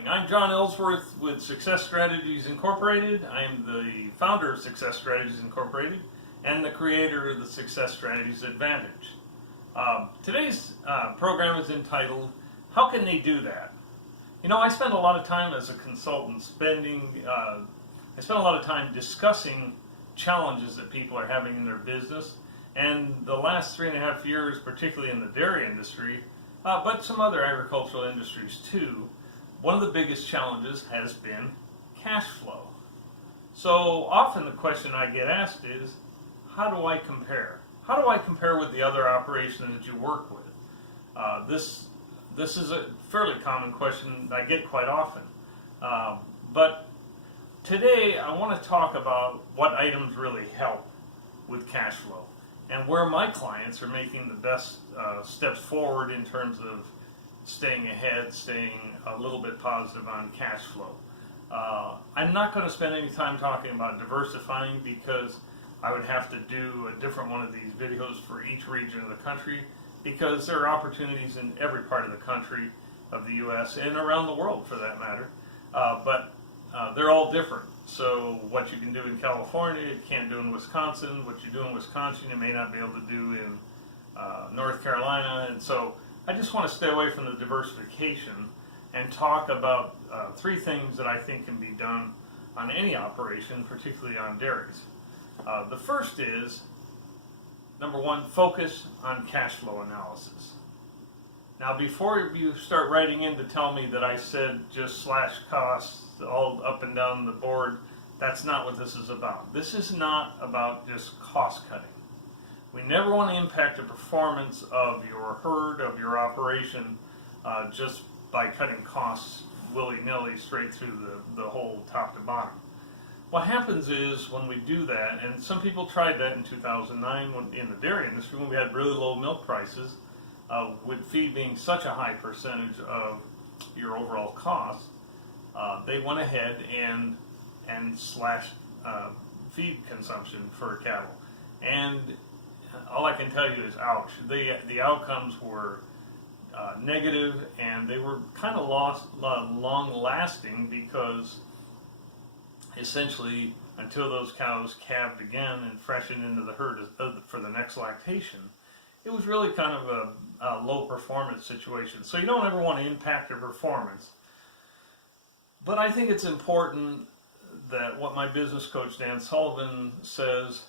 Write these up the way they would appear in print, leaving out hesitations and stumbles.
morning. I'm John Ellsworth with Success Strategies Incorporated. I am the founder of Success Strategies Incorporated and the creator of the Success Strategies Advantage. Today's program is entitled, How Can They Do That? You know, I spend a lot of time as a consultant I spend a lot of time discussing challenges that people are having in their business. And the last 3.5 years, particularly in the dairy industry, but some other agricultural industries too, one of the biggest challenges has been cash flow. So often the question I get asked is, how do I compare? How do I compare with the other operations that you work with? This is a fairly common question I get quite often. But today I want to talk about what items really help with cash flow, and where my clients are making the best steps forward in terms of staying ahead, staying a little bit positive on cash flow. I'm not going to spend any time talking about diversifying, because I would have to do a different one of these videos for each region of the country, because there are opportunities in every part of the country of the U.S. and around the world for that matter, but they're all different. So what you can do in California, you can't do in Wisconsin. What you do in Wisconsin, you may not be able to do in North Carolina. And so I just want to stay away from the diversification and talk about 3 things that I think can be done on any operation, particularly on dairies. The first is, number 1, focus on cash flow analysis. Now, before you start writing in to tell me that I said just slash costs all up and down the board, that's not what this is about. This is not about just cost cutting. We never want to impact the performance of your herd, of your operation, just by cutting costs willy-nilly straight through the whole top to bottom. What happens is when we do that, and some people tried that in 2009 in the dairy industry when we had really low milk prices, with feed being such a high percentage of your overall cost, they went ahead and slashed feed consumption for cattle. And all I can tell you is, ouch. The outcomes were negative, and they were kind of long-lasting, because essentially until those cows calved again and freshened into the herd for the next lactation, it was really kind of a low performance situation. So you don't ever want to impact your performance. But I think it's important that what my business coach Dan Sullivan says,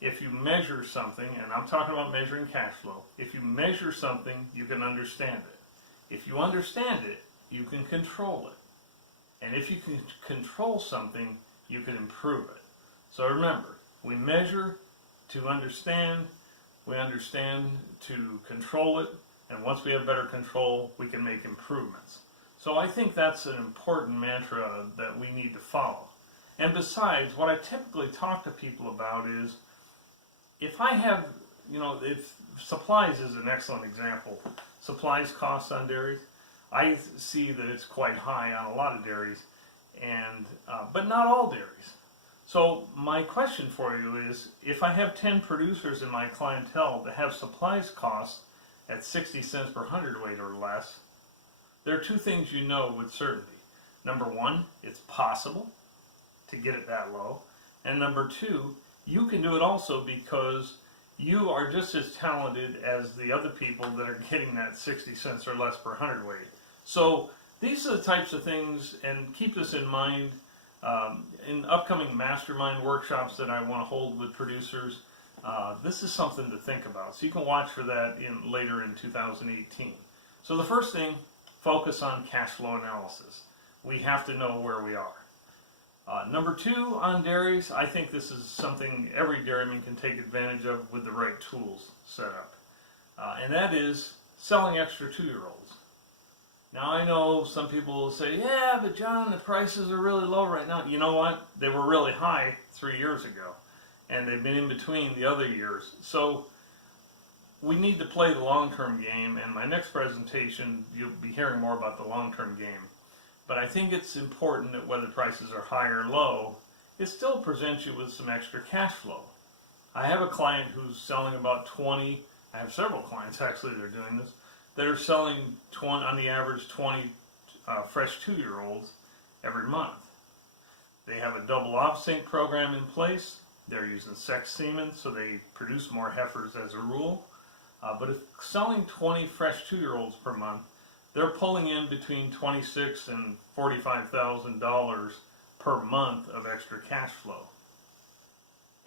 if you measure something, and I'm talking about measuring cash flow, if you measure something, you can understand it. If you understand it, you can control it. And if you can control something, you can improve it. So remember, we measure to understand, we understand to control it, and once we have better control, we can make improvements. So I think that's an important mantra that we need to follow. And besides, what I typically talk to people about is, if I have, if supplies is an excellent example. Supplies costs on dairies, I see that it's quite high on a lot of dairies, and but not all dairies. So my question for you is, if I have 10 producers in my clientele that have supplies costs at 60 cents per hundredweight or less, there are 2 things you know with certainty. Number 1, it's possible to get it that low. And number 2, you can do it also because you are just as talented as the other people that are getting that 60 cents or less per hundredweight. So these are the types of things, and keep this in mind in upcoming mastermind workshops that I want to hold with producers. This is something to think about. So you can watch for that later in 2018. So the first thing, focus on cash flow analysis. We have to know where we are. Number 2, on dairies, I think this is something every dairyman can take advantage of with the right tools set up. And that is selling extra 2-year-olds. Now I know some people will say, yeah, but John, the prices are really low right now. You know what? They were really high 3 years ago, and they've been in between the other years. So we need to play the long-term game, and my next presentation, you'll be hearing more about the long-term game. But I think it's important that whether prices are high or low, it still presents you with some extra cash flow. I have a client who's selling about 20, I have several clients actually that are doing this, that are selling on the average 20 fresh 2-year-olds every month. They have a double off-sync program in place. They're using sex semen, so they produce more heifers as a rule. But if selling 20 fresh 2-year-olds per month, they're pulling in between $26,000 and $45,000 per month of extra cash flow.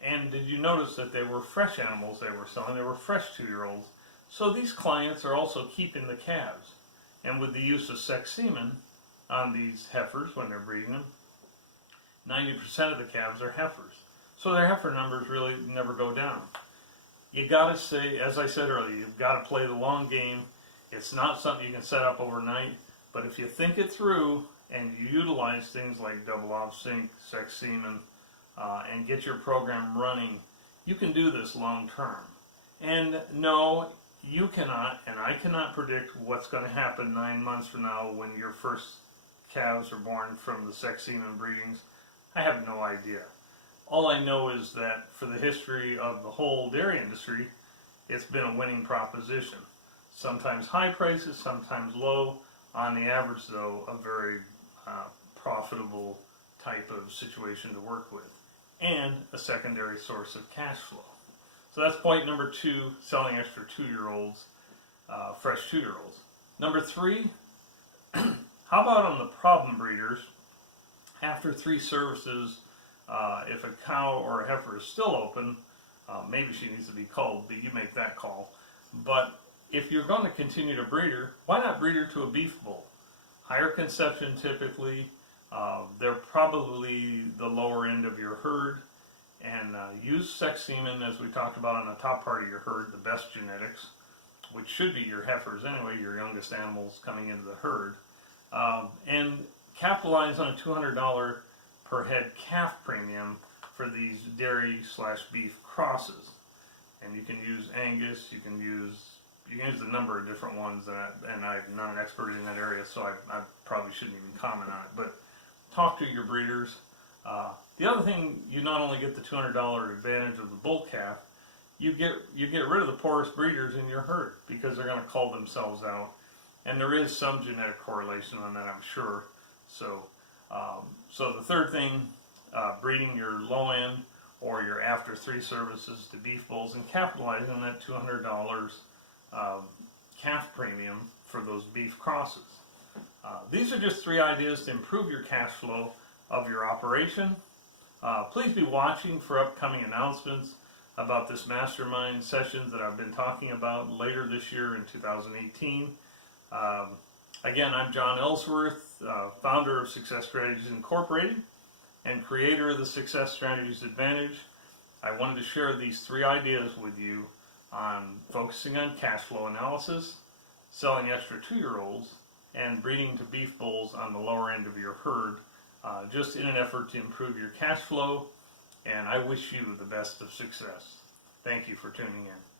And did you notice that they were fresh animals they were selling? They were fresh 2-year-olds. So these clients are also keeping the calves. And with the use of sex semen on these heifers when they're breeding them, 90% of the calves are heifers. So their heifer numbers really never go down. You gotta say, as I said earlier, you've got to play the long game. It's not something you can set up overnight, but if you think it through and you utilize things like double off sync, sex semen, and get your program running, you can do this long term. And no, you cannot, and I cannot predict what's going to happen 9 months from now when your first calves are born from the sex semen breedings. I have no idea. All I know is that for the history of the whole dairy industry, it's been a winning proposition. Sometimes high prices, sometimes low. On the average, though, a very profitable type of situation to work with, and a secondary source of cash flow. So that's point number 2, selling extra 2-year-olds, fresh 2-year-olds. Number 3, how about on the problem breeders? After 3 services, if a cow or a heifer is still open, maybe she needs to be culled, but you make that call. But if you're going to continue to breed her, why not breed her to a beef bull? Higher conception typically, they're probably the lower end of your herd, and use sex semen, as we talked about, on the top part of your herd, the best genetics, which should be your heifers anyway, your youngest animals coming into the herd, and capitalize on a $200 per head calf premium for these dairy/beef crosses. And you can use Angus, you can use a number of different ones, and I'm not an expert in that area, so I probably shouldn't even comment on it. But talk to your breeders. The other thing, you not only get the $200 advantage of the bull calf, you get rid of the poorest breeders in your herd because they're going to cull themselves out, and there is some genetic correlation on that, I'm sure. So the third thing, breeding your low end or your after 3 services to beef bulls and capitalizing on that $200 calf premium for those beef crosses. These are just 3 ideas to improve your cash flow of your operation. Please be watching for upcoming announcements about this mastermind sessions that I've been talking about later this year in 2018. Again, I'm John Ellsworth, founder of Success Strategies Incorporated and creator of the Success Strategies Advantage. I wanted to share these 3 ideas with you on focusing on cash flow analysis, selling extra 2-year-olds, and breeding to beef bulls on the lower end of your herd, just in an effort to improve your cash flow, and I wish you the best of success. Thank you for tuning in.